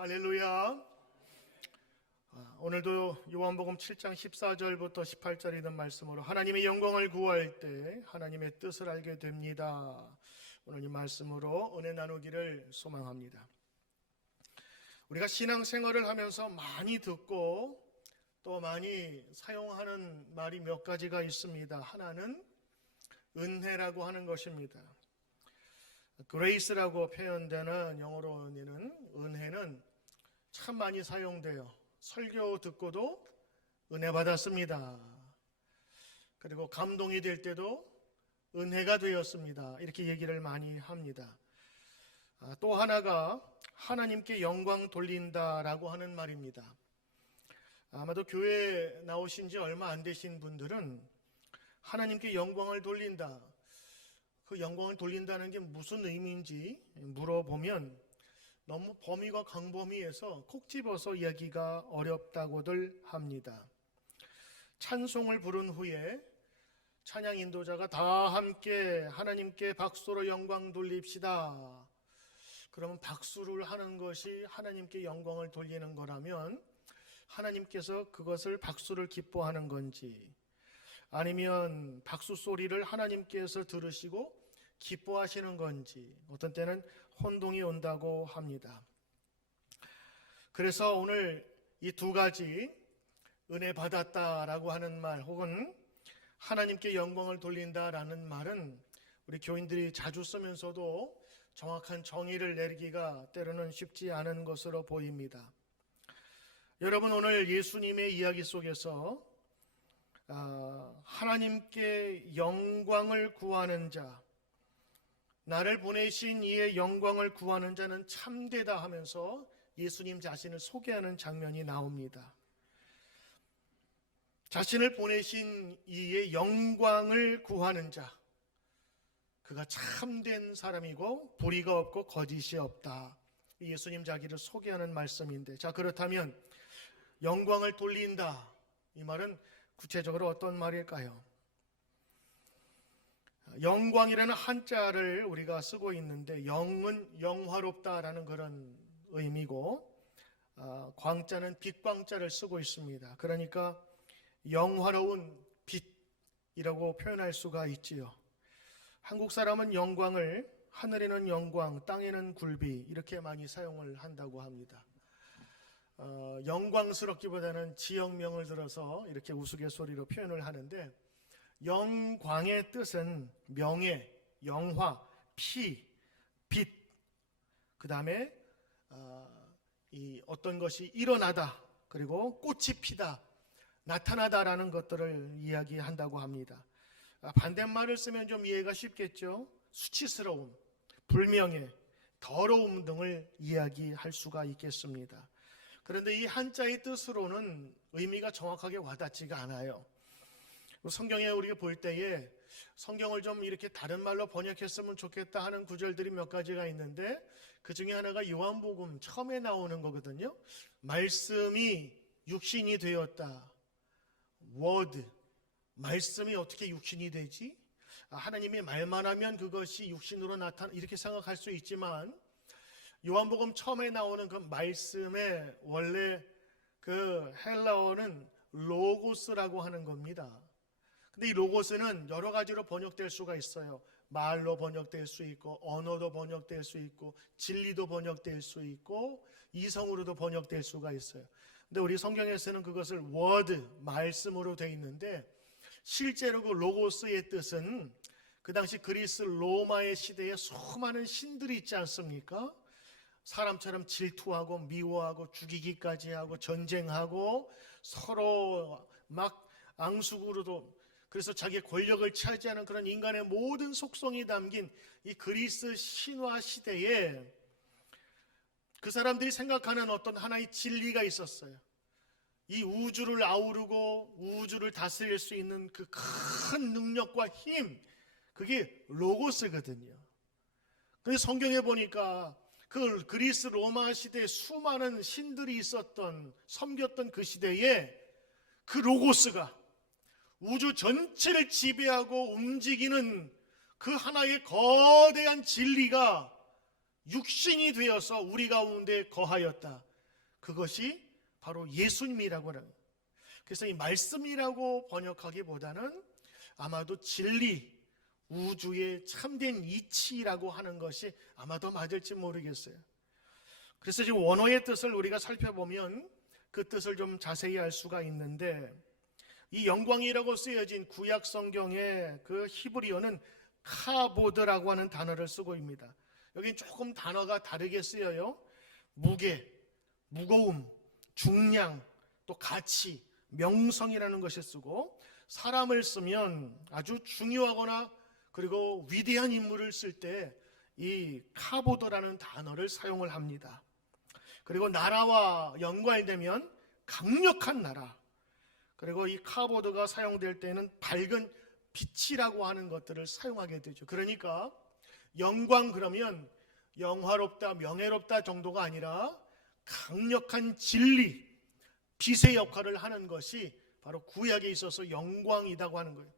할렐루야. 오늘도 요한복음 7장 14절부터 18절에 있는 말씀으로 하나님의 영광을 구할 때 하나님의 뜻을 알게 됩니다. 오늘 이 말씀으로 은혜 나누기를 소망합니다. 우리가 신앙생활을 하면서 많이 듣고 또 많이 사용하는 말이 몇 가지가 있습니다. 하나는 은혜라고 하는 것입니다. grace라고 표현되는 영어로 은혜는 참 많이 사용돼요. 설교 듣고도 은혜 받았습니다. 그리고 감동이 될 때도 은혜가 되었습니다. 이렇게 얘기를 많이 합니다. 또 하나가 하나님께 영광 돌린다라고 하는 말입니다. 아마도 교회에 나오신 지 얼마 안 되신 분들은 하나님께 영광을 돌린다, 그 영광을 돌린다는 게 무슨 의미인지 물어보면 너무 범위가 광범위해서 콕 집어서 이야기가 어렵다고들 합니다. 찬송을 부른 후에 찬양 인도자가 다 함께 하나님께 박수로 영광 돌립시다. 그러면 박수를 하는 것이 하나님께 영광을 돌리는 거라면 하나님께서 그것을 박수를 기뻐하는 건지, 아니면 박수 소리를 하나님께서 들으시고 기뻐하시는 건지 어떤 때는 혼동이 온다고 합니다. 그래서 오늘 이 두 가지, 은혜 받았다라고 하는 말 혹은 하나님께 영광을 돌린다라는 말은 우리 교인들이 자주 쓰면서도 정확한 정의를 내리기가 때로는 쉽지 않은 것으로 보입니다. 여러분, 오늘 예수님의 이야기 속에서 하나님께 영광을 구하는 자, 나를 보내신 이의 영광을 구하는 자는 참되다 하면서 예수님 자신을 소개하는 장면이 나옵니다. 자신을 보내신 이의 영광을 구하는 자, 그가 참된 사람이고 불의가 없고 거짓이 없다. 예수님 자기를 소개하는 말씀인데, 자, 그렇다면 영광을 돌린다, 이 말은 구체적으로 어떤 말일까요? 영광이라는 한자를 우리가 쓰고 있는데, 영은 영화롭다라는 그런 의미고, 광자는 빛광자를 쓰고 있습니다. 그러니까 영화로운 빛이라고 표현할 수가 있지요. 한국 사람은 영광을 하늘에는 영광, 땅에는 굴비 이렇게 많이 사용을 한다고 합니다. 영광스럽기보다는 지역명을 들어서 이렇게 우스갯소리로 표현을 하는데, 영광의 뜻은 명예, 영화, 피, 빛, 그 다음에 이 어떤 것이 일어나다, 그리고 꽃이 피다, 나타나다라는 것들을 이야기한다고 합니다. 반대말을 쓰면 좀 이해가 쉽겠죠. 수치스러움, 불명예, 더러움 등을 이야기할 수가 있겠습니다. 그런데 이 한자의 뜻으로는 의미가 정확하게 와닿지가 않아요. 성경에 우리가 볼 때에 성경을 좀 이렇게 다른 말로 번역했으면 좋겠다 하는 구절들이 몇 가지가 있는데, 그 중에 하나가 요한복음 처음에 나오는 거거든요. 말씀이 육신이 되었다. word, 말씀이 어떻게 육신이 되지? 하나님이 말만 하면 그것이 육신으로 나타나, 이렇게 생각할 수 있지만 요한복음 처음에 나오는 그 말씀의 원래 그 헬라어는 로고스라고 하는 겁니다. 근데 이 로고스는 여러 가지로 번역될 수가 있어요. 말로 번역될 수 있고, 언어도 번역될 수 있고, 진리도 번역될 수 있고, 이성으로도 번역될 수가 있어요. 근데 우리 성경에서는 그것을 word, 말씀으로 되어 있는데, 실제로 그 로고스의 뜻은 그 당시 그리스 로마의 시대에 수많은 신들이 있지 않습니까? 사람처럼 질투하고 미워하고 죽이기까지 하고 전쟁하고 서로 막 앙숙으로도, 그래서 자기의 권력을 차지하는 그런 인간의 모든 속성이 담긴 이 그리스 신화 시대에 그 사람들이 생각하는 어떤 하나의 진리가 있었어요. 이 우주를 아우르고 우주를 다스릴 수 있는 그 큰 능력과 힘, 그게 로고스거든요. 그런데 성경에 보니까 그 그리스 로마 시대에 수많은 신들이 있었던, 섬겼던 그 시대에 그 로고스가 우주 전체를 지배하고 움직이는 그 하나의 거대한 진리가 육신이 되어서 우리 가운데 거하였다. 그것이 바로 예수님이라고 하는. 그래서 이 말씀이라고 번역하기보다는 아마도 진리, 우주의 참된 이치라고 하는 것이 아마 더 맞을지 모르겠어요. 그래서 지금 원어의 뜻을 우리가 살펴보면 그 뜻을 좀 자세히 알 수가 있는데, 이 영광이라고 쓰여진 구약 성경의 그 히브리어는 카보드라고 하는 단어를 쓰고 있습니다. 여기 조금 단어가 다르게 쓰여요. 무게, 무거움, 중량, 또 가치, 명성이라는 것이 쓰고, 사람을 쓰면 아주 중요하거나 그리고 위대한 인물을 쓸 때 이 카보드라는 단어를 사용을 합니다. 그리고 나라와 연관되면 강력한 나라, 그리고 이 카보드가 사용될 때는 밝은 빛이라고 하는 것들을 사용하게 되죠. 그러니까 영광 그러면 영화롭다, 명예롭다 정도가 아니라 강력한 진리, 빛의 역할을 하는 것이 바로 구약에 있어서 영광이라고 하는 거예요.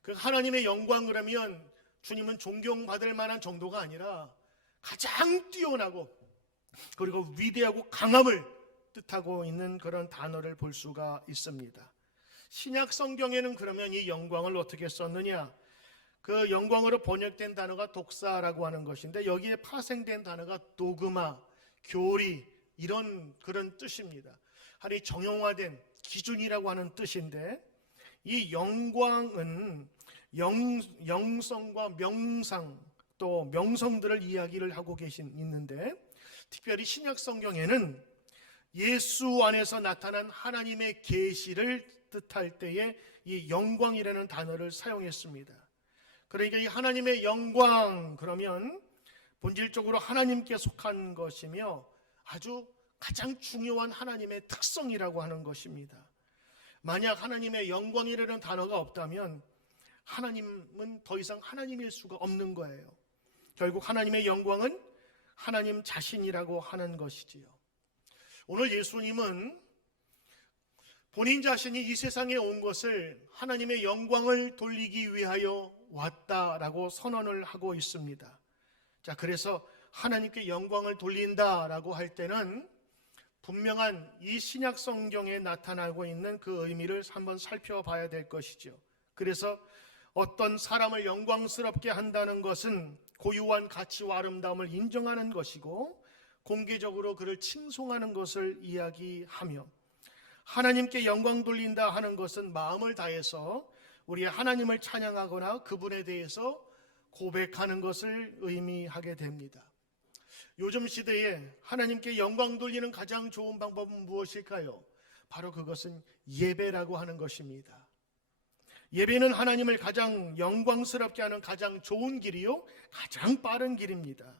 그 하나님의 영광 그러면 주님은 존경받을 만한 정도가 아니라 가장 뛰어나고 그리고 위대하고 강함을 뜻하고 있는 그런 단어를 볼 수가 있습니다. 신약 성경에는 그러면 이 영광을 어떻게 썼느냐? 그 영광으로 번역된 단어가 독사라고 하는 것인데, 여기에 파생된 단어가 도그마, 교리, 이런 그런 뜻입니다. 하리 정형화된 기준이라고 하는 뜻인데, 이 영광은 영성과 명상, 또 명성들을 이야기를 하고 있는데, 특별히 신약 성경에는 예수 안에서 나타난 하나님의 계시를 뜻할 때에 이 영광이라는 단어를 사용했습니다. 그러니까 이 하나님의 영광 그러면 본질적으로 하나님께 속한 것이며 아주 가장 중요한 하나님의 특성이라고 하는 것입니다. 만약 하나님의 영광이라는 단어가 없다면 하나님은 더 이상 하나님일 수가 없는 거예요. 결국 하나님의 영광은 하나님 자신이라고 하는 것이지요. 오늘 예수님은 본인 자신이 이 세상에 온 것을 하나님의 영광을 돌리기 위하여 왔다라고 선언을 하고 있습니다. 자, 그래서 하나님께 영광을 돌린다라고 할 때는 분명한 이 신약 성경에 나타나고 있는 그 의미를 한번 살펴봐야 될 것이죠. 그래서 어떤 사람을 영광스럽게 한다는 것은 고유한 가치와 아름다움을 인정하는 것이고 공개적으로 그를 칭송하는 것을 이야기하며, 하나님께 영광 돌린다 하는 것은 마음을 다해서 우리 하나님을 찬양하거나 그분에 대해서 고백하는 것을 의미하게 됩니다. 요즘 시대에 하나님께 영광 돌리는 가장 좋은 방법은 무엇일까요? 바로 그것은 예배라고 하는 것입니다. 예배는 하나님을 가장 영광스럽게 하는 가장 좋은 길이요, 가장 빠른 길입니다.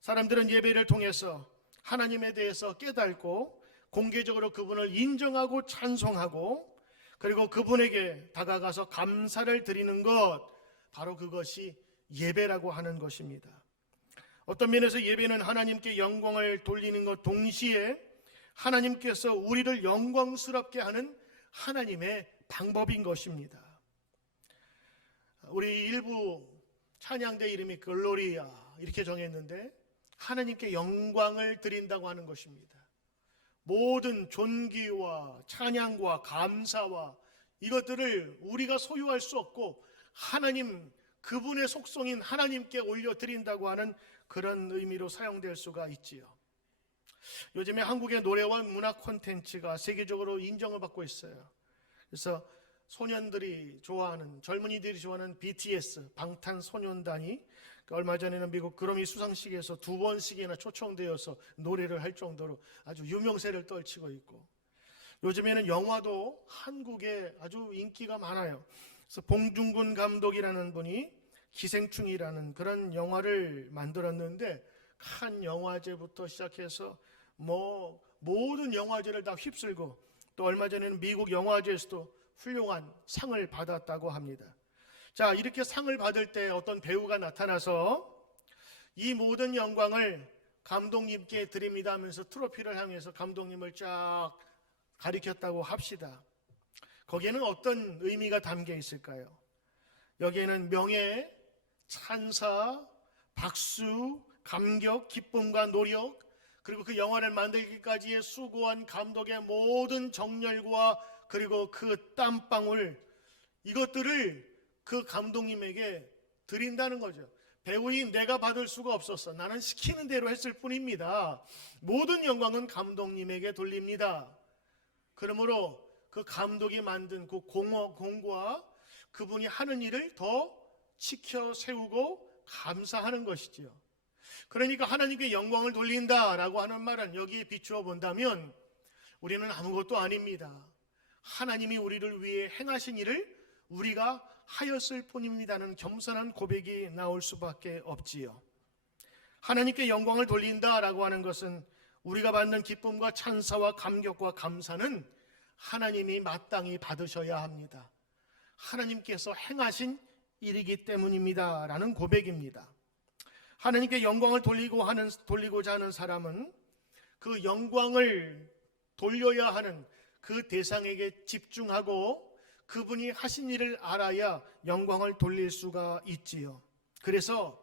사람들은 예배를 통해서 하나님에 대해서 깨닫고 공개적으로 그분을 인정하고 찬송하고 그리고 그분에게 다가가서 감사를 드리는 것, 바로 그것이 예배라고 하는 것입니다. 어떤 면에서 예배는 하나님께 영광을 돌리는 것 동시에 하나님께서 우리를 영광스럽게 하는 하나님의 방법인 것입니다. 우리 일부 찬양대 이름이 글로리아 이렇게 정했는데 하나님께 영광을 드린다고 하는 것입니다. 모든 존귀와 찬양과 감사와 이것들을 우리가 소유할 수 없고 하나님, 그분의 속성인 하나님께 올려드린다고 하는 그런 의미로 사용될 수가 있지요. 요즘에 한국의 노래와 문화 콘텐츠가 세계적으로 인정을 받고 있어요. 그래서 소년들이 좋아하는, 젊은이들이 좋아하는 BTS, 방탄소년단이 얼마 전에는 미국 그래미 수상식에서 2번씩이나 초청되어서 노래를 할 정도로 아주 유명세를 떨치고 있고, 요즘에는 영화도 한국에 아주 인기가 많아요. 그래서 봉중근 감독이라는 분이 기생충이라는 그런 영화를 만들었는데 칸 영화제부터 시작해서 모든 영화제를 다 휩쓸고, 또 얼마 전에는 미국 영화제에서도 훌륭한 상을 받았다고 합니다. 자, 이렇게 상을 받을 때 어떤 배우가 나타나서 이 모든 영광을 감독님께 드립니다 하면서 트로피를 향해서 감독님을 쫙 가리켰다고 합시다. 거기에는 어떤 의미가 담겨 있을까요? 여기에는 명예, 찬사, 박수, 감격, 기쁨과 노력, 그리고 그 영화를 만들기까지의 수고한 감독의 모든 정열과 그리고 그 땀방울, 이것들을 그 감독님에게 드린다는 거죠. 배우인 내가 받을 수가 없었어. 나는 시키는 대로 했을 뿐입니다. 모든 영광은 감독님에게 돌립니다. 그러므로 그 감독이 만든 그 공과 그분이 하는 일을 더 지켜 세우고 감사하는 것이지요. 그러니까 하나님께 영광을 돌린다라고 하는 말은 여기에 비추어 본다면 우리는 아무것도 아닙니다. 하나님이 우리를 위해 행하신 일을 우리가 하였을 뿐입니다는 겸손한 고백이 나올 수밖에 없지요. 하나님께 영광을 돌린다라고 하는 것은 우리가 받는 기쁨과 찬사와 감격과 감사는 하나님이 마땅히 받으셔야 합니다. 하나님께서 행하신 일이기 때문입니다 라는 고백입니다. 하나님께 영광을 돌리고자 하는 사람은 그 영광을 돌려야 하는 그 대상에게 집중하고 그분이 하신 일을 알아야 영광을 돌릴 수가 있지요. 그래서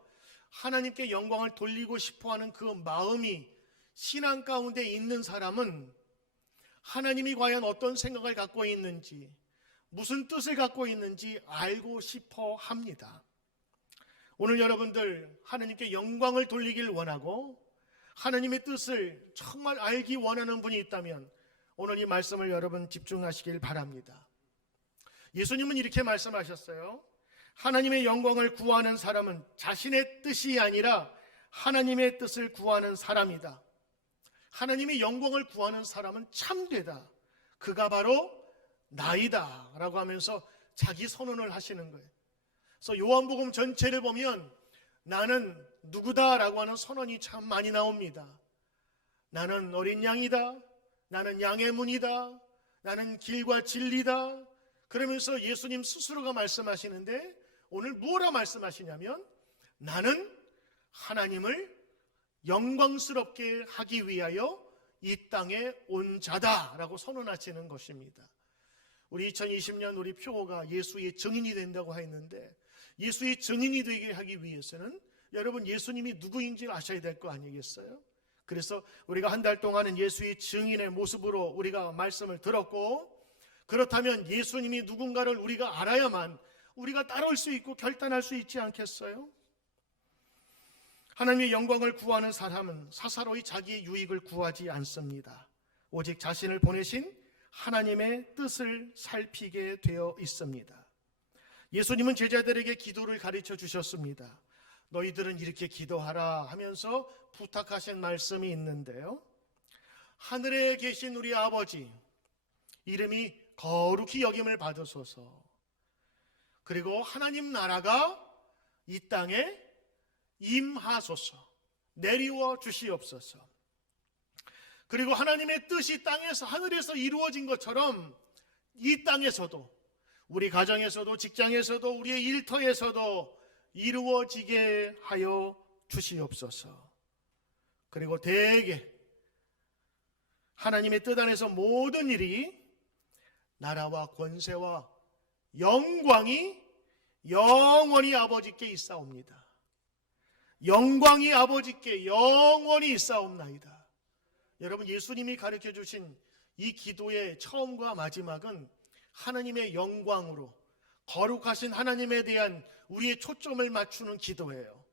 하나님께 영광을 돌리고 싶어하는 그 마음이 신앙 가운데 있는 사람은 하나님이 과연 어떤 생각을 갖고 있는지, 무슨 뜻을 갖고 있는지 알고 싶어 합니다. 오늘 여러분들 하나님께 영광을 돌리길 원하고 하나님의 뜻을 정말 알기 원하는 분이 있다면 오늘 이 말씀을 여러분 집중하시길 바랍니다. 예수님은 이렇게 말씀하셨어요. 하나님의 영광을 구하는 사람은 자신의 뜻이 아니라 하나님의 뜻을 구하는 사람이다. 하나님의 영광을 구하는 사람은 참되다. 그가 바로 나이다 라고 하면서 자기 선언을 하시는 거예요. 그래서 요한복음 전체를 보면 나는 누구다라고 하는 선언이 참 많이 나옵니다. 나는 어린 양이다. 나는 양의 문이다. 나는 길과 진리다. 그러면서 예수님 스스로가 말씀하시는데 오늘 뭐라 말씀하시냐면 나는 하나님을 영광스럽게 하기 위하여 이 땅에 온 자다라고 선언하시는 것입니다. 우리 2020년 우리 표고가 예수의 증인이 된다고 했는데 예수의 증인이 되게 하기 위해서는 여러분 예수님이 누구인지 아셔야 될 거 아니겠어요? 그래서 우리가 한 달 동안은 예수의 증인의 모습으로 우리가 말씀을 들었고 그렇다면 예수님이 누군가를 우리가 알아야만 우리가 따라올 수 있고 결단할 수 있지 않겠어요? 하나님의 영광을 구하는 사람은 사사로이 자기의 유익을 구하지 않습니다. 오직 자신을 보내신 하나님의 뜻을 살피게 되어 있습니다. 예수님은 제자들에게 기도를 가르쳐 주셨습니다. 너희들은 이렇게 기도하라 하면서 부탁하신 말씀이 있는데요. 하늘에 계신 우리 아버지 이름이 거룩히 여김을 받으소서. 그리고 하나님 나라가 이 땅에 임하소서. 내리워 주시옵소서. 그리고 하나님의 뜻이 땅에서 하늘에서 이루어진 것처럼 이 땅에서도 우리 가정에서도 직장에서도 우리의 일터에서도 이루어지게 하여 주시옵소서. 그리고 대개 하나님의 뜻 안에서 모든 일이 나라와 권세와 영광이 영원히 아버지께 있사옵니다. 영광이 아버지께 영원히 있사옵나이다. 여러분 예수님이 가르쳐 주신 이 기도의 처음과 마지막은 하나님의 영광으로 거룩하신 하나님에 대한 우리의 초점을 맞추는 기도예요.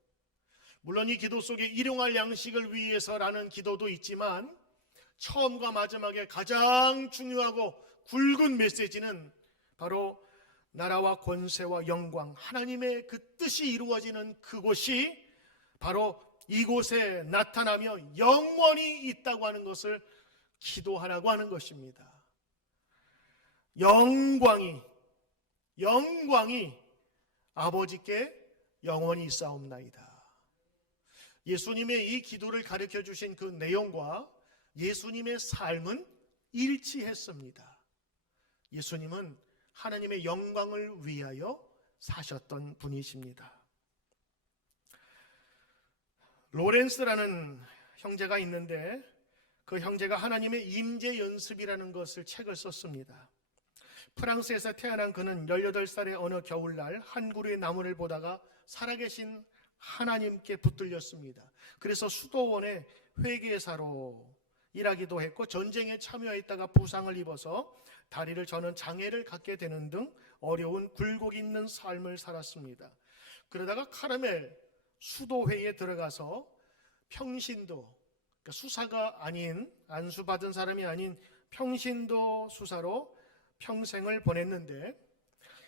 물론 이 기도 속에 일용할 양식을 위해서라는 기도도 있지만 처음과 마지막에 가장 중요하고 굵은 메시지는 바로 나라와 권세와 영광, 하나님의 그 뜻이 이루어지는 그곳이 바로 이곳에 나타나며 영원히 있다고 하는 것을 기도하라고 하는 것입니다. 영광이 아버지께 영원히 있사옵나이다. 예수님의 이 기도를 가르쳐 주신 그 내용과 예수님의 삶은 일치했습니다. 예수님은 하나님의 영광을 위하여 사셨던 분이십니다. 로렌스라는 형제가 있는데 그 형제가 하나님의 임재 연습이라는 것을 책을 썼습니다. 프랑스에서 태어난 그는 18살의 어느 겨울날 한 그루의 나무를 보다가 살아계신 하나님께 붙들렸습니다. 그래서 수도원에 회계사로 일하기도 했고 전쟁에 참여했다가 부상을 입어서 다리를 저는 장애를 갖게 되는 등 어려운 굴곡 있는 삶을 살았습니다. 그러다가 카르멜 수도회에 들어가서 평신도, 그러니까 수사가 아닌, 안수받은 사람이 아닌 평신도 수사로 평생을 보냈는데,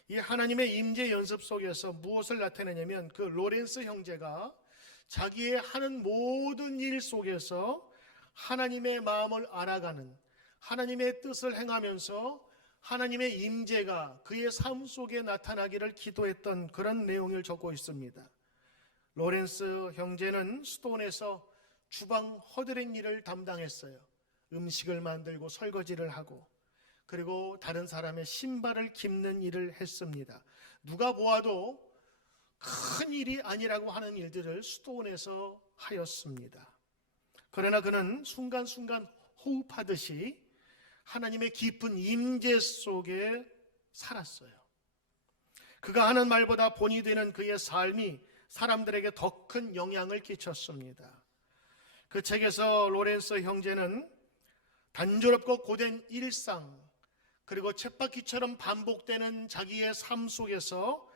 이 하나님의 임재 연습 속에서 무엇을 나타내냐면 그 로렌스 형제가 자기의 하는 모든 일 속에서 하나님의 마음을 알아가는, 하나님의 뜻을 행하면서 하나님의 임재가 그의 삶 속에 나타나기를 기도했던 그런 내용을 적고 있습니다. 로렌스 형제는 스톤에서 주방 허드렛 일을 담당했어요. 음식을 만들고 설거지를 하고, 그리고 다른 사람의 신발을 깁는 일을 했습니다. 누가 보아도 큰 일이 아니라고 하는 일들을 스톤에서 하였습니다. 그러나 그는 순간순간 호흡하듯이 하나님의 깊은 임재 속에 살았어요. 그가 하는 말보다 본이 되는 그의 삶이 사람들에게 더 큰 영향을 끼쳤습니다. 그 책에서 로렌스 형제는 단조롭고 고된 일상, 그리고 쳇바퀴처럼 반복되는 자기의 삶 속에서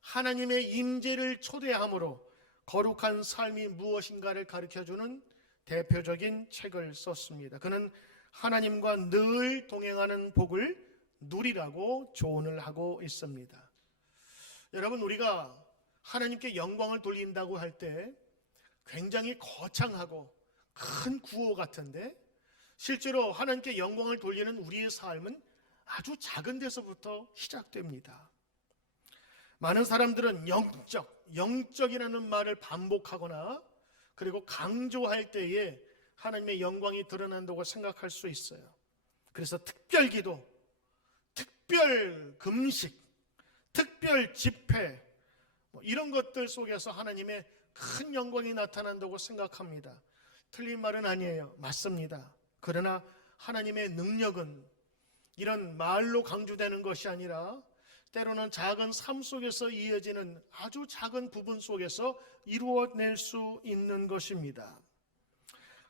하나님의 임재를 초대함으로 거룩한 삶이 무엇인가를 가르쳐주는 대표적인 책을 썼습니다. 그는 하나님과 늘 동행하는 복을 누리라고 조언을 하고 있습니다. 여러분, 우리가 하나님께 영광을 돌린다고 할 때 굉장히 거창하고 큰 구호 같은데, 실제로 하나님께 영광을 돌리는 우리의 삶은 아주 작은 데서부터 시작됩니다. 많은 사람들은 영적이라는 말을 반복하거나 그리고 강조할 때에 하나님의 영광이 드러난다고 생각할 수 있어요. 그래서 특별 기도, 특별 금식, 특별 집회, 이런 것들 속에서 하나님의 큰 영광이 나타난다고 생각합니다. 틀린 말은 아니에요. 맞습니다. 그러나 하나님의 능력은 이런 말로 강조되는 것이 아니라 때로는 작은 삶 속에서 이어지는 아주 작은 부분 속에서 이루어낼 수 있는 것입니다.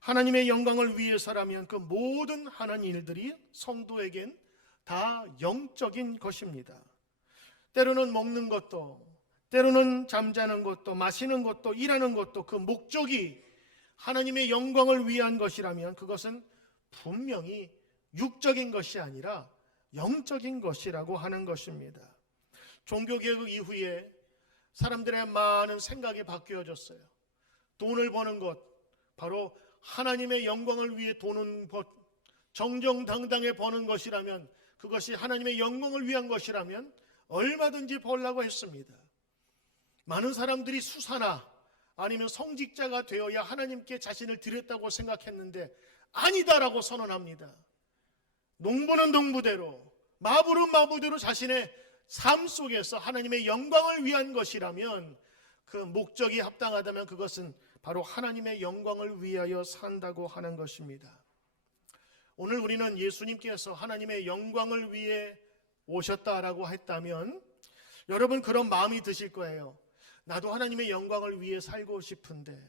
하나님의 영광을 위해서라면 그 모든 하는 일들이 성도에겐 다 영적인 것입니다. 때로는 먹는 것도, 때로는 잠자는 것도, 마시는 것도, 일하는 것도 그 목적이 하나님의 영광을 위한 것이라면 그것은 분명히 육적인 것이 아니라 영적인 것이라고 하는 것입니다. 종교개혁 이후에 사람들의 많은 생각이 바뀌어졌어요. 돈을 버는 것, 바로 하나님의 영광을 위해 돈은 정정당당히 버는 것이라면, 그것이 하나님의 영광을 위한 것이라면 얼마든지 벌라고 했습니다. 많은 사람들이 수사나 아니면 성직자가 되어야 하나님께 자신을 드렸다고 생각했는데 아니다라고 선언합니다. 농부는 농부대로, 마부는 마부대로 자신의 삶 속에서 하나님의 영광을 위한 것이라면, 그 목적이 합당하다면 그것은 바로 하나님의 영광을 위하여 산다고 하는 것입니다. 오늘 우리는 예수님께서 하나님의 영광을 위해 오셨다라고 했다면 여러분 그런 마음이 드실 거예요. 나도 하나님의 영광을 위해 살고 싶은데,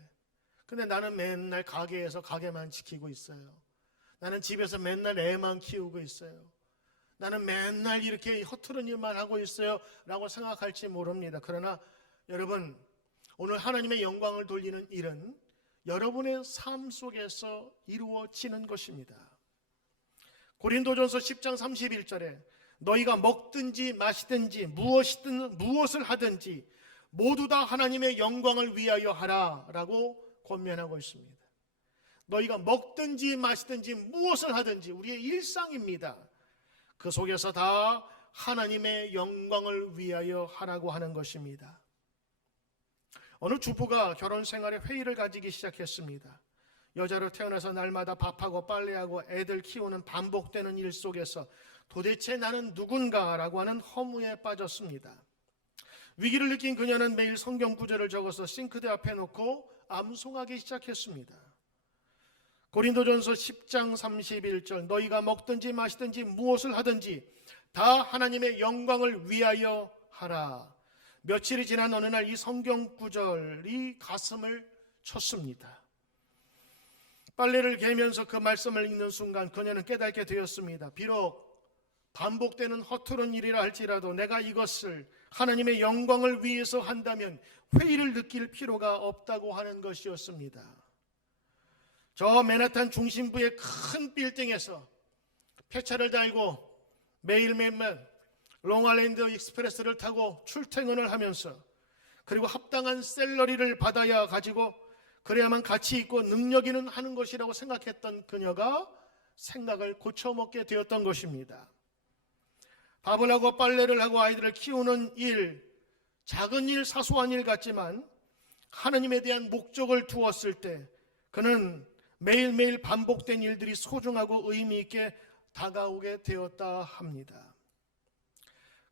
근데 나는 맨날 가게에서 가게만 지키고 있어요. 나는 집에서 맨날 애만 키우고 있어요. 나는 맨날 이렇게 허투른 일만 하고 있어요 라고 생각할지 모릅니다. 그러나 여러분, 오늘 하나님의 영광을 돌리는 일은 여러분의 삶 속에서 이루어지는 것입니다. 고린도전서 10장 31절에 너희가 먹든지 마시든지 무엇을 하든지 모두 다 하나님의 영광을 위하여 하라 라고 권면하고 있습니다. 너희가 먹든지 마시든지 무엇을 하든지 우리의 일상입니다. 그 속에서 다 하나님의 영광을 위하여 하라고 하는 것입니다. 어느 주부가 결혼 생활에 회의를 가지기 시작했습니다. 여자로 태어나서 날마다 밥하고 빨래하고 애들 키우는 반복되는 일 속에서 도대체 나는 누군가라고 하는 허무에 빠졌습니다. 위기를 느낀 그녀는 매일 성경 구절을 적어서 싱크대 앞에 놓고 암송하기 시작했습니다. 고린도전서 10장 31절 너희가 먹든지 마시든지 무엇을 하든지 다 하나님의 영광을 위하여 하라. 며칠이 지난 어느 날 이 성경 구절이 가슴을 쳤습니다. 빨래를 개면서 그 말씀을 읽는 순간 그녀는 깨닫게 되었습니다. 비록 반복되는 허투른 일이라 할지라도 내가 이것을 하나님의 영광을 위해서 한다면 회의를 느낄 필요가 없다고 하는 것이었습니다. 저 맨하탄 중심부의 큰 빌딩에서 폐차를 달고 매일매일 롱아일랜드 익스프레스를 타고 출퇴근을 하면서 그리고 합당한 샐러리를 받아야 가지고 그래야만 가치 있고 능력 있는 하는 것이라고 생각했던 그녀가 생각을 고쳐먹게 되었던 것입니다. 밥을 하고 빨래를 하고 아이들을 키우는 일, 작은 일, 사소한 일 같지만 하나님에 대한 목적을 두었을 때 그는 매일매일 반복된 일들이 소중하고 의미 있게 다가오게 되었다 합니다.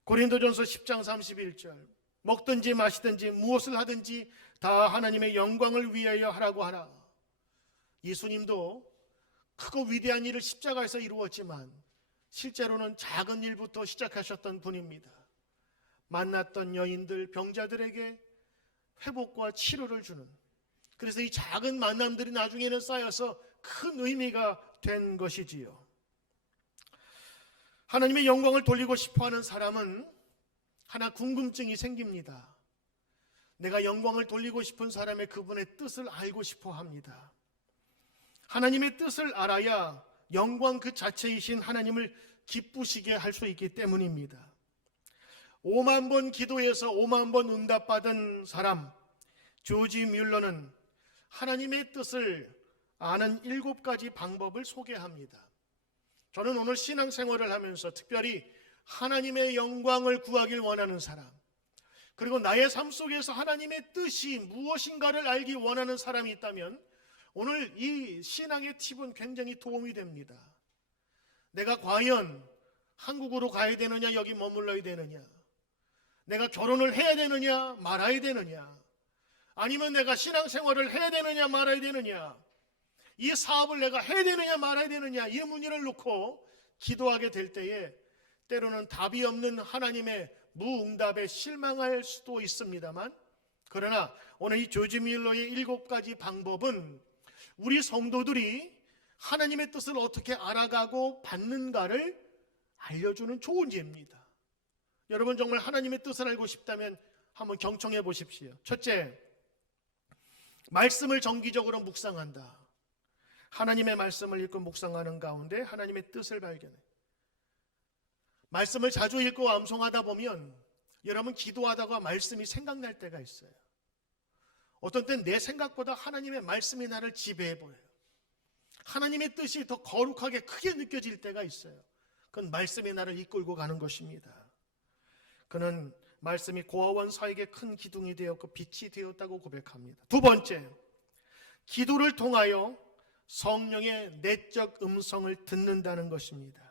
고린도전서 10장 31절, 먹든지 마시든지 무엇을 하든지 다 하나님의 영광을 위하여 하라고 하라. 예수님도 크고 위대한 일을 십자가에서 이루었지만 실제로는 작은 일부터 시작하셨던 분입니다. 만났던 여인들, 병자들에게 회복과 치료를 주는, 그래서 이 작은 만남들이 나중에는 쌓여서 큰 의미가 된 것이지요. 하나님의 영광을 돌리고 싶어하는 사람은 하나 궁금증이 생깁니다. 내가 영광을 돌리고 싶은 사람의 그분의 뜻을 알고 싶어 합니다. 하나님의 뜻을 알아야 영광 그 자체이신 하나님을 기쁘시게 할 수 있기 때문입니다. 5만 번 기도해서 5만 번 응답받은 사람 조지 뮬러는 하나님의 뜻을 아는 7가지 방법을 소개합니다. 저는 오늘 신앙생활을 하면서 특별히 하나님의 영광을 구하길 원하는 사람, 그리고 나의 삶 속에서 하나님의 뜻이 무엇인가를 알기 원하는 사람이 있다면 오늘 이 신앙의 팁은 굉장히 도움이 됩니다. 내가 과연 한국으로 가야 되느냐, 여기 머물러야 되느냐, 내가 결혼을 해야 되느냐 말아야 되느냐, 아니면 내가 신앙생활을 해야 되느냐 말아야 되느냐, 이 사업을 내가 해야 되느냐 말아야 되느냐, 이 문제를 놓고 기도하게 될 때에 때로는 답이 없는 하나님의 무응답에 실망할 수도 있습니다만, 그러나 오늘 이 조지 뮬러의 7가지 방법은 우리 성도들이 하나님의 뜻을 어떻게 알아가고 받는가를 알려주는 좋은 예입니다. 여러분 정말 하나님의 뜻을 알고 싶다면 한번 경청해 보십시오. 첫째, 말씀을 정기적으로 묵상한다. 하나님의 말씀을 읽고 묵상하는 가운데 하나님의 뜻을 발견해. 말씀을 자주 읽고 암송하다 보면 여러분 기도하다가 말씀이 생각날 때가 있어요. 어떤 때는 내 생각보다 하나님의 말씀이 나를 지배해 보여요. 하나님의 뜻이 더 거룩하게 크게 느껴질 때가 있어요. 그건 말씀이 나를 이끌고 가는 것입니다. 그는 말씀이 고아원 사에게 큰 기둥이 되었고 빛이 되었다고 고백합니다. 두 번째, 기도를 통하여 성령의 내적 음성을 듣는다는 것입니다.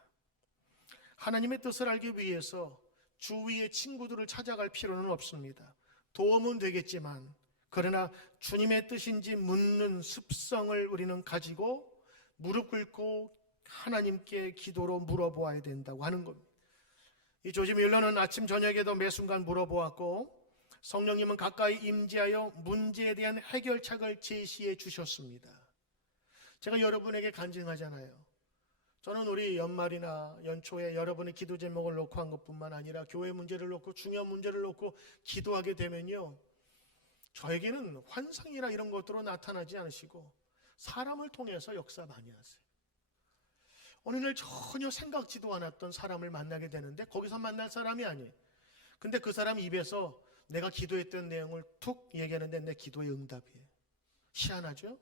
하나님의 뜻을 알기 위해서 주위의 친구들을 찾아갈 필요는 없습니다. 도움은 되겠지만 그러나 주님의 뜻인지 묻는 습성을 우리는 가지고 무릎 꿇고 하나님께 기도로 물어보아야 된다고 하는 겁니다. 이 조지 뮬러는 아침 저녁에도 매 순간 물어보았고 성령님은 가까이 임재하여 문제에 대한 해결책을 제시해 주셨습니다. 제가 여러분에게 간증하잖아요. 저는 우리 연말이나 연초에 여러분의 기도 제목을 놓고 한 것뿐만 아니라 교회 문제를 놓고 중요한 문제를 놓고 기도하게 되면요, 저에게는 환상이나 이런 것들로 나타나지 않으시고 사람을 통해서 역사 많이 하세요. 어느 날 전혀 생각지도 않았던 사람을 만나게 되는데 거기서 만날 사람이 아니에요. 근데 그 사람 입에서 내가 기도했던 내용을 툭 얘기하는데 내 기도의 응답이에요. 희한하죠?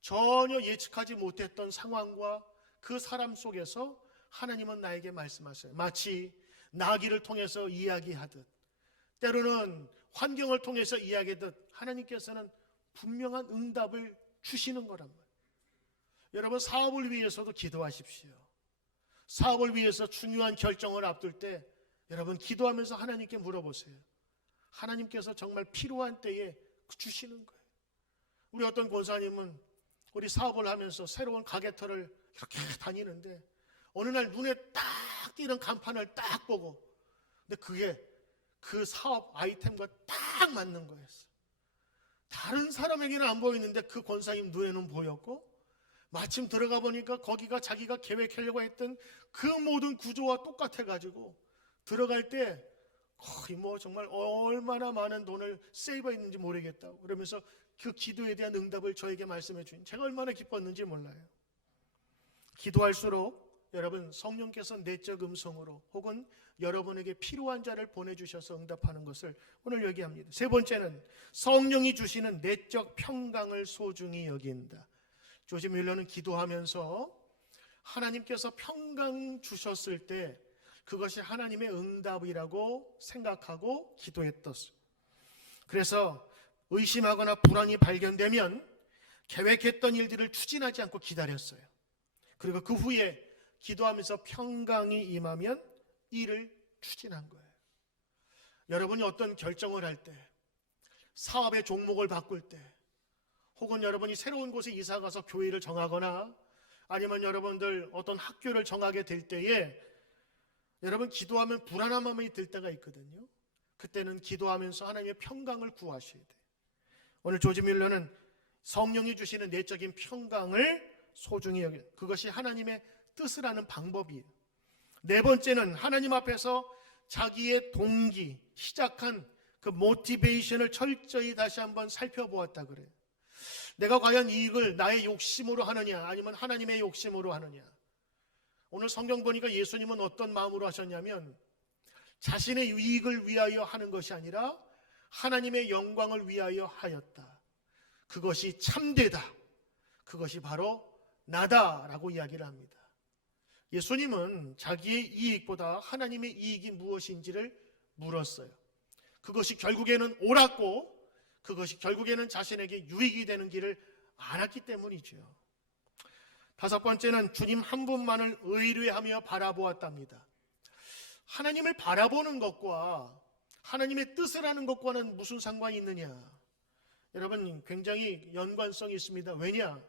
전혀 예측하지 못했던 상황과 그 사람 속에서 하나님은 나에게 말씀하세요. 마치 나귀를 통해서 이야기하듯, 때로는 환경을 통해서 이야기하듯 하나님께서는 분명한 응답을 주시는 거란 말이에요. 여러분, 사업을 위해서도 기도하십시오. 사업을 위해서 중요한 결정을 앞둘 때 여러분 기도하면서 하나님께 물어보세요. 하나님께서 정말 필요한 때에 주시는 거예요. 우리 어떤 권사님은 우리 사업을 하면서 새로운 가게터를 이렇게 다니는데 어느 날 눈에 딱 띄는 간판을 딱 보고, 근데 그게 그 사업 아이템과 딱 맞는 거였어요. 다른 사람에게는 안 보이는데 그 권사님 눈에는 보였고 마침 들어가 보니까 거기가 자기가 계획하려고 했던 그 모든 구조와 똑같아가지고 들어갈 때 거의 뭐 정말 얼마나 많은 돈을 세이브했는지 모르겠다고 그러면서 그 기도에 대한 응답을 저에게 말씀해 주신 제가 얼마나 기뻤는지 몰라요. 기도할수록 여러분 성령께서 내적 음성으로 혹은 여러분에게 필요한 자를 보내주셔서 응답하는 것을 오늘 얘기합니다. 세 번째는 성령이 주시는 내적 평강을 소중히 여긴다. 조지 뮬러는 기도하면서 하나님께서 평강 주셨을 때 그것이 하나님의 응답이라고 생각하고 기도했었어요. 그래서 의심하거나 불안이 발견되면 계획했던 일들을 추진하지 않고 기다렸어요. 그리고 그 후에 기도하면서 평강이 임하면 일을 추진한 거예요. 여러분이 어떤 결정을 할 때, 사업의 종목을 바꿀 때, 혹은 여러분이 새로운 곳에 이사가서 교회를 정하거나 아니면 여러분들 어떤 학교를 정하게 될 때에 여러분 기도하면 불안한 마음이 들 때가 있거든요. 그때는 기도하면서 하나님의 평강을 구하셔야 돼요. 오늘 조지 뮬러는 성령이 주시는 내적인 평강을 소중히 여겨 그것이 하나님의 뜻을 아는 방법이에요. 네 번째는 하나님 앞에서 자기의 동기, 시작한 그 모티베이션을 철저히 다시 한번 살펴보았다 그래요. 내가 과연 이 일을 나의 욕심으로 하느냐 아니면 하나님의 욕심으로 하느냐. 오늘 성경 보니까 예수님은 어떤 마음으로 하셨냐면 자신의 이익을 위하여 하는 것이 아니라 하나님의 영광을 위하여 하였다. 그것이 참되다. 그것이 바로 나다라고 이야기를 합니다. 예수님은 자기의 이익보다 하나님의 이익이 무엇인지를 물었어요. 그것이 결국에는 옳았고 그것이 결국에는 자신에게 유익이 되는 길을 알았기 때문이죠. 다섯 번째는 주님 한 분만을 의뢰하며 바라보았답니다. 하나님을 바라보는 것과 하나님의 뜻을 하는 것과는 무슨 상관이 있느냐? 여러분 굉장히 연관성이 있습니다. 왜냐?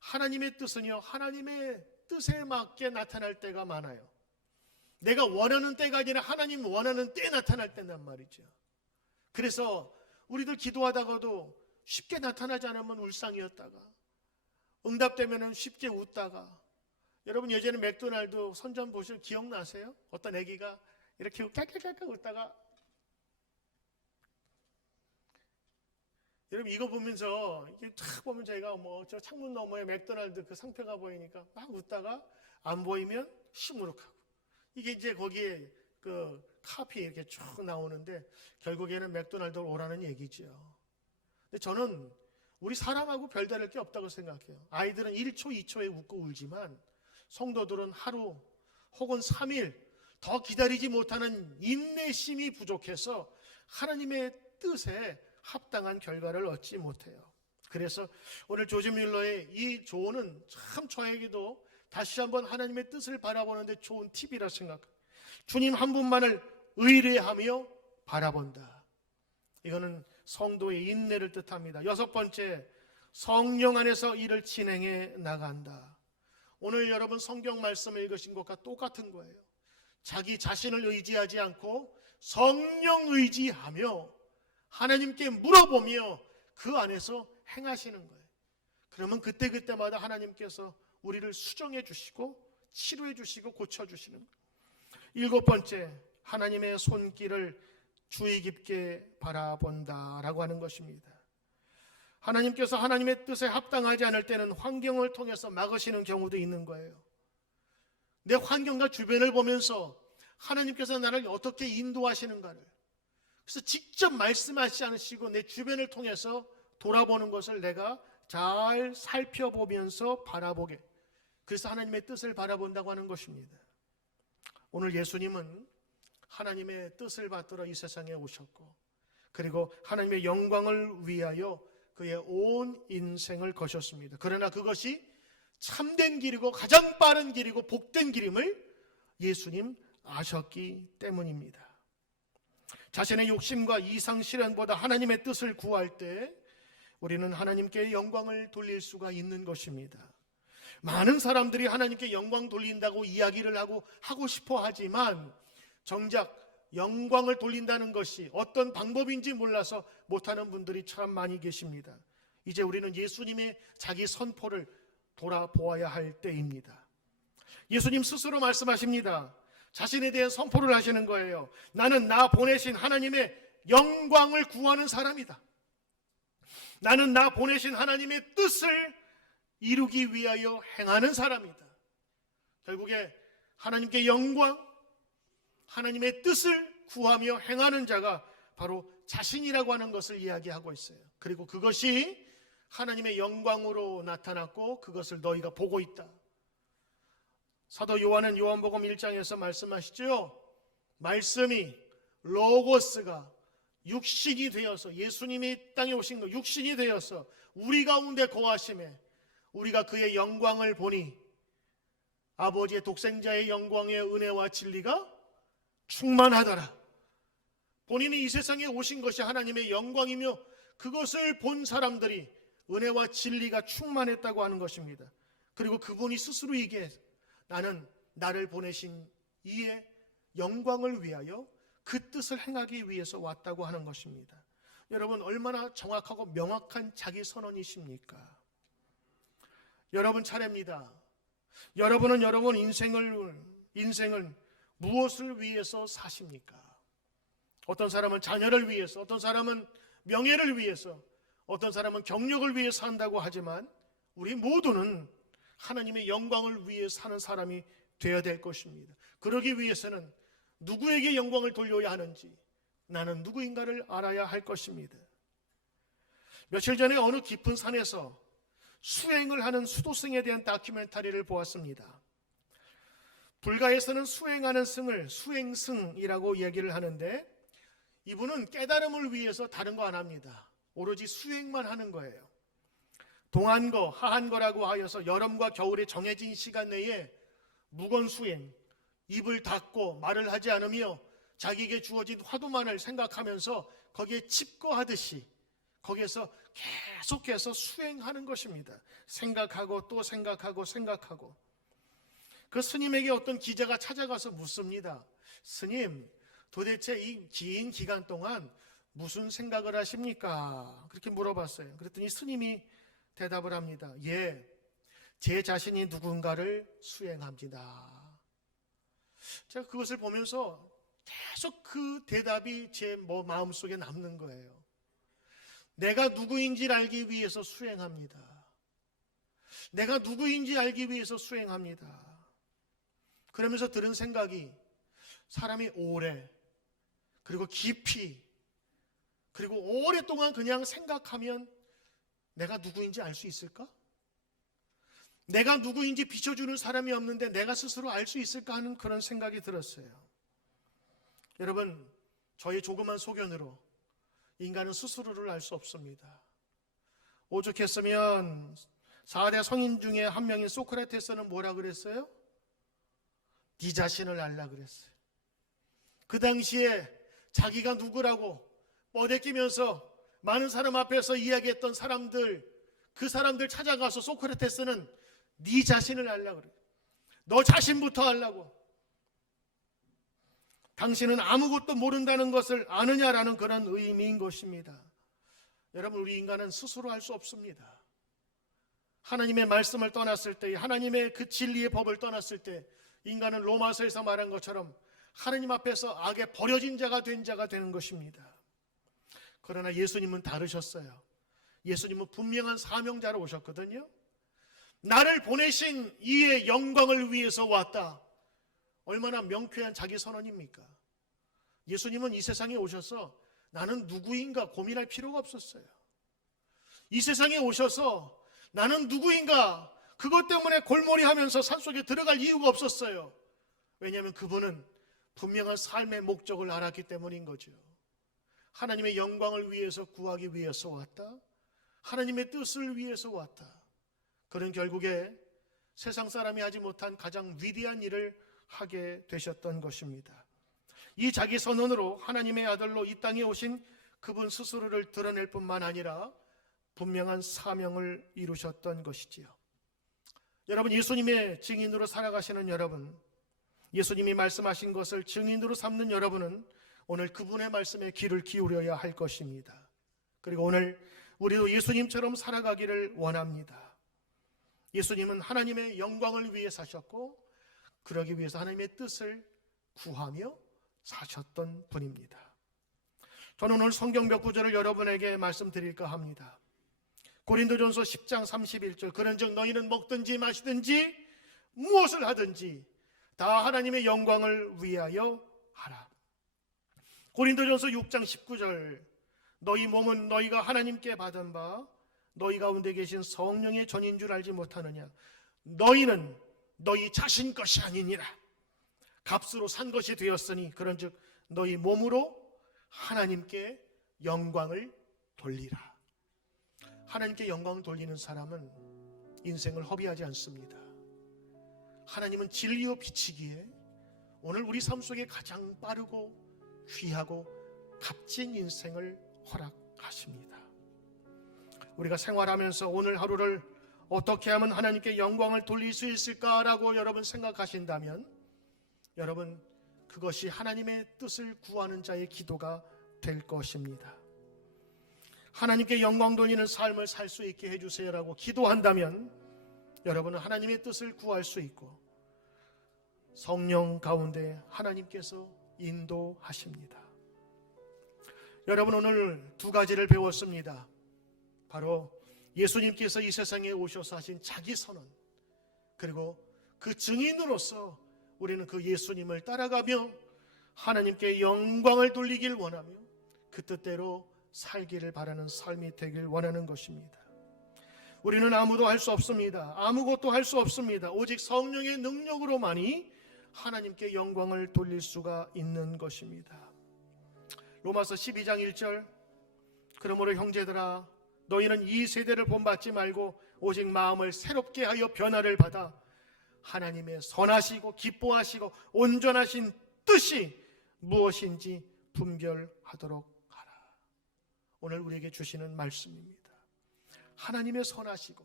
하나님의 뜻은요 하나님의 뜻에 맞게 나타날 때가 많아요. 내가 원하는 때가 아니라 하나님 원하는 때에 나타날 때란 말이죠. 그래서 우리들 기도하다가도 쉽게 나타나지 않으면 울상이었다가 응답되면 쉽게 웃다가 여러분 예전에 맥도날드 선전 보실 기억나세요? 어떤 애기가 이렇게 깔깔깔깔 웃다가 여러분 이거 보면서 이게 탁 보면 저희가 뭐 저 창문 너머에 맥도날드 그 상표가 보이니까 막 웃다가 안 보이면 시무룩하고 이게 이제 거기에 그 카피 이렇게 쭉 나오는데 결국에는 맥도날드로 오라는 얘기죠. 근데 저는 우리 사람하고 별다를 게 없다고 생각해요. 아이들은 1초, 2초에 웃고 울지만 성도들은 하루 혹은 3일 더 기다리지 못하는 인내심이 부족해서 하나님의 뜻에 합당한 결과를 얻지 못해요. 그래서 오늘 조지 뮬러의 이 조언은 참 저에게도 다시 한번 하나님의 뜻을 바라보는데 좋은 팁이라 생각합니다. 주님 한 분만을 의뢰하며 바라본다. 이거는 성도의 인내를 뜻합니다. 여섯 번째, 성령 안에서 일을 진행해 나간다. 오늘 여러분 성경 말씀을 읽으신 것과 똑같은 거예요. 자기 자신을 의지하지 않고 성령 의지하며 하나님께 물어보며 그 안에서 행하시는 거예요. 그러면 그때그때마다 하나님께서 우리를 수정해 주시고 치료해 주시고 고쳐 주시는 거예요. 일곱 번째, 하나님의 손길을 주의 깊게 바라본다라고 하는 것입니다. 하나님께서 하나님의 뜻에 합당하지 않을 때는 환경을 통해서 막으시는 경우도 있는 거예요. 내 환경과 주변을 보면서 하나님께서 나를 어떻게 인도하시는가를 그래서 직접 말씀하시지 않으시고 내 주변을 통해서 돌아보는 것을 내가 잘 살펴보면서 바라보게. 그래서 하나님의 뜻을 바라본다고 하는 것입니다. 오늘 예수님은 하나님의 뜻을 받들어 이 세상에 오셨고 그리고 하나님의 영광을 위하여 그의 온 인생을 거셨습니다. 그러나 그것이 참된 길이고 가장 빠른 길이고 복된 길임을 예수님 아셨기 때문입니다. 자신의 욕심과 이상 실현보다 하나님의 뜻을 구할 때 우리는 하나님께 영광을 돌릴 수가 있는 것입니다. 많은 사람들이 하나님께 영광 돌린다고 이야기를 하고 싶어 하지만 정작 영광을 돌린다는 것이 어떤 방법인지 몰라서 못하는 분들이 참 많이 계십니다. 이제 우리는 예수님의 자기 선포를 돌아보아야 할 때입니다. 예수님 스스로 말씀하십니다. 자신에 대해 선포를 하시는 거예요. 나는 나 보내신 하나님의 영광을 구하는 사람이다. 나는 나 보내신 하나님의 뜻을 이루기 위하여 행하는 사람이다. 결국에 하나님께 영광, 하나님의 뜻을 구하며 행하는 자가 바로 자신이라고 하는 것을 이야기하고 있어요. 그리고 그것이 하나님의 영광으로 나타났고 그것을 너희가 보고 있다. 사도 요한은 요한복음 1장에서 말씀하시죠. 말씀이 로고스가 육신이 되어서, 예수님이 땅에 오신 거 육신이 되어서 우리 가운데 거하심에 우리가 그의 영광을 보니 아버지의 독생자의 영광의 은혜와 진리가 충만하더라. 본인이 이 세상에 오신 것이 하나님의 영광이며 그것을 본 사람들이 은혜와 진리가 충만했다고 하는 것입니다. 그리고 그분이 스스로 이게 나는 나를 보내신 이의 영광을 위하여 그 뜻을 행하기 위해서 왔다고 하는 것입니다. 여러분, 얼마나 정확하고 명확한 자기 선언이십니까? 여러분 차례입니다. 여러분은 여러분 인생을 무엇을 위해서 사십니까? 어떤 사람은 자녀를 위해서, 어떤 사람은 명예를 위해서, 어떤 사람은 경력을 위해서 산다고 하지만 우리 모두는 하나님의 영광을 위해 사는 사람이 되어야 될 것입니다. 그러기 위해서는 누구에게 영광을 돌려야 하는지, 나는 누구인가를 알아야 할 것입니다. 며칠 전에 어느 깊은 산에서 수행을 하는 수도승에 대한 다큐멘터리를 보았습니다. 불가에서는 수행하는 승을 수행승이라고 이야기를 하는데, 이분은 깨달음을 위해서 다른 거 안 합니다. 오로지 수행만 하는 거예요. 동안거, 하한거라고 하여서 여름과 겨울의 정해진 시간 내에 무건수행, 입을 닫고 말을 하지 않으며 자기에게 주어진 화두만을 생각하면서 거기에 집거하듯이 거기에서 계속해서 수행하는 것입니다. 생각하고 또 생각하고 생각하고. 그 스님에게 어떤 기자가 찾아가서 묻습니다. 스님, 도대체 이 긴 기간 동안 무슨 생각을 하십니까? 그렇게 물어봤어요. 그랬더니 스님이 대답을 합니다. 예, 제 자신이 누군가를 수행합니다. 제가 그것을 보면서 계속 그 대답이 제 마음속에 남는 거예요. 내가 누구인지를 알기 위해서 수행합니다. 내가 누구인지 알기 위해서 수행합니다. 그러면서 들은 생각이, 사람이 오래, 그리고 깊이, 그리고 오랫동안 그냥 생각하면 내가 누구인지 알 수 있을까? 내가 누구인지 비춰주는 사람이 없는데 내가 스스로 알 수 있을까 하는 그런 생각이 들었어요. 여러분, 저의 조그만 소견으로 인간은 스스로를 알 수 없습니다. 오죽했으면 4대 성인 중에 한 명인 소크라테스는 뭐라 그랬어요? 네 자신을 알라 그랬어요. 그 당시에 자기가 누구라고 뻗대끼면서 많은 사람 앞에서 이야기했던 사람들, 그 사람들 찾아가서 소크라테스는 네 자신을 알라 그래. 너 자신부터 알라고. 당신은 아무것도 모른다는 것을 아느냐라는 그런 의미인 것입니다. 여러분, 우리 인간은 스스로 알 수 없습니다. 하나님의 말씀을 떠났을 때, 하나님의 그 진리의 법을 떠났을 때 인간은 로마서에서 말한 것처럼 하나님 앞에서 악에 버려진 자가 된 자가 되는 것입니다. 그러나 예수님은 다르셨어요. 예수님은 분명한 사명자로 오셨거든요. 나를 보내신 이의 영광을 위해서 왔다. 얼마나 명쾌한 자기 선언입니까? 예수님은 이 세상에 오셔서 나는 누구인가 고민할 필요가 없었어요. 이 세상에 오셔서 나는 누구인가 그것 때문에 골몰이하면서 산속에 들어갈 이유가 없었어요. 왜냐하면 그분은 분명한 삶의 목적을 알았기 때문인 거죠. 하나님의 영광을 위해서 구하기 위해서 왔다. 하나님의 뜻을 위해서 왔다. 그는 결국에 세상 사람이 하지 못한 가장 위대한 일을 하게 되셨던 것입니다. 이 자기 선언으로 하나님의 아들로 이 땅에 오신 그분 스스로를 드러낼 뿐만 아니라 분명한 사명을 이루셨던 것이지요. 여러분, 예수님의 증인으로 살아가시는 여러분, 예수님이 말씀하신 것을 증인으로 삼는 여러분은 오늘 그분의 말씀에 귀를 기울여야 할 것입니다. 그리고 오늘 우리도 예수님처럼 살아가기를 원합니다. 예수님은 하나님의 영광을 위해 사셨고 그러기 위해서 하나님의 뜻을 구하며 사셨던 분입니다. 저는 오늘 성경 몇 구절을 여러분에게 말씀드릴까 합니다. 고린도전서 10장 31절 그런즉 너희는 먹든지 마시든지 무엇을 하든지 다 하나님의 영광을 위하여 하라. 고린도전서 6장 19절 너희 몸은 너희가 하나님께 받은 바 너희 가운데 계신 성령의 전인 줄 알지 못하느냐. 너희는 너희 자신 것이 아니니라. 값으로 산 것이 되었으니 그런즉 너희 몸으로 하나님께 영광을 돌리라. 하나님께 영광을 돌리는 사람은 인생을 허비하지 않습니다. 하나님은 진리요 빛이기에 오늘 우리 삶 속에 가장 빠르고 귀하고 값진 인생을 허락하십니다. 우리가 생활하면서 오늘 하루를 어떻게 하면 하나님께 영광을 돌릴 수 있을까라고 여러분 생각하신다면 여러분 그것이 하나님의 뜻을 구하는 자의 기도가 될 것입니다. 하나님께 영광 돌리는 삶을 살 수 있게 해주세요라고 기도한다면 여러분은 하나님의 뜻을 구할 수 있고 성령 가운데 하나님께서 인도하십니다. 여러분 오늘 두 가지를 배웠습니다. 바로 예수님께서 이 세상에 오셔서 하신 자기 선언, 그리고 그 증인으로서 우리는 그 예수님을 따라가며 하나님께 영광을 돌리길 원하며 그 뜻대로 살기를 바라는 삶이 되길 원하는 것입니다. 우리는 아무도 할 수 없습니다. 아무것도 할 수 없습니다. 오직 성령의 능력으로만이 하나님께 영광을 돌릴 수가 있는 것입니다. 로마서 12장 1절 그러므로 형제들아 너희는 이 세대를 본받지 말고 오직 마음을 새롭게 하여 변화를 받아 하나님의 선하시고 기뻐하시고 온전하신 뜻이 무엇인지 분별하도록 하라. 오늘 우리에게 주시는 말씀입니다. 하나님의 선하시고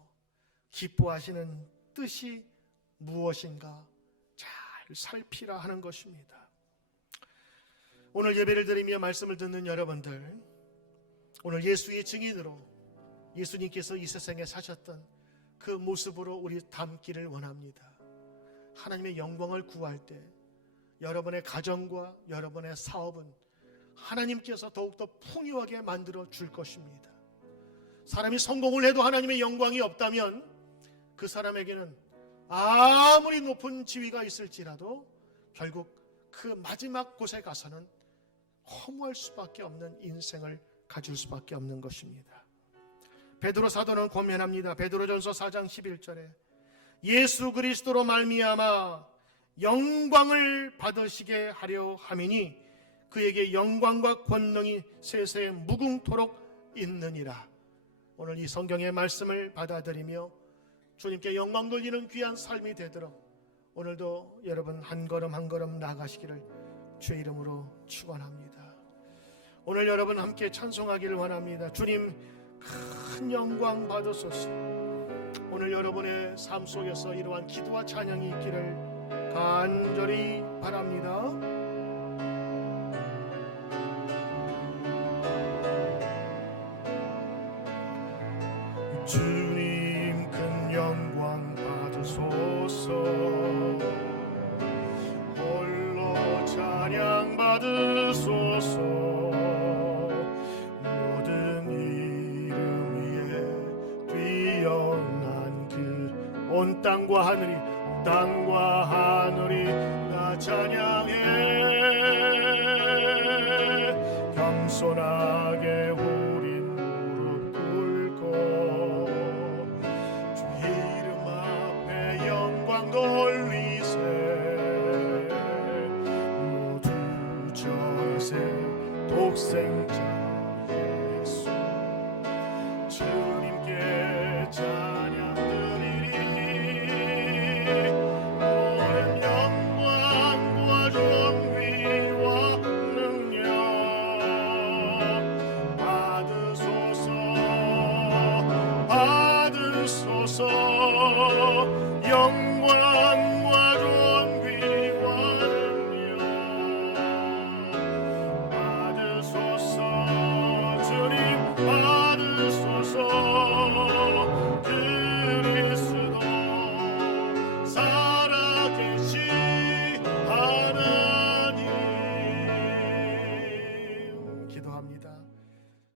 기뻐하시는 뜻이 무엇인가 잘 살피라 하는 것입니다. 오늘 예배를 드리며 말씀을 듣는 여러분들, 오늘 예수의 증인으로 예수님께서 이 세상에 사셨던 그 모습으로 우리 담기를 원합니다. 하나님의 영광을 구할 때 여러분의 가정과 여러분의 사업은 하나님께서 더욱더 풍요하게 만들어 줄 것입니다. 사람이 성공을 해도 하나님의 영광이 없다면 그 사람에게는 아무리 높은 지위가 있을지라도 결국 그 마지막 곳에 가서는 허무할 수밖에 없는 인생을 가질 수밖에 없는 것입니다. 베드로 사도는 고면합니다. 베드로전서 4장 11절에 예수 그리스도로 말미암아 영광을 받으시게 하려 함이니 그에게 영광과 권능이 세세 무궁토록 있느니라. 오늘 이 성경의 말씀을 받아들이며 주님께 영광 돌리는 귀한 삶이 되도록 오늘도 여러분 한 걸음 한 걸음 나가시기를 주의 이름으로 축원합니다. 오늘 여러분 함께 찬송하기를 원합니다. 주님 큰 영광 받으소서. 오늘 여러분의 삶 속에서 이러한 기도와 찬양이 있기를 간절히 바랍니다. 주님 큰 영광 받으소서. 홀로 찬양 받으소서. 모든 이름 위에 뛰어난 그 온 땅과 하늘이 나 찬양해. 겸손하게 우린 무릎 꿇고 주 이름 앞에 영광 돌리세. 모두 절세 독생자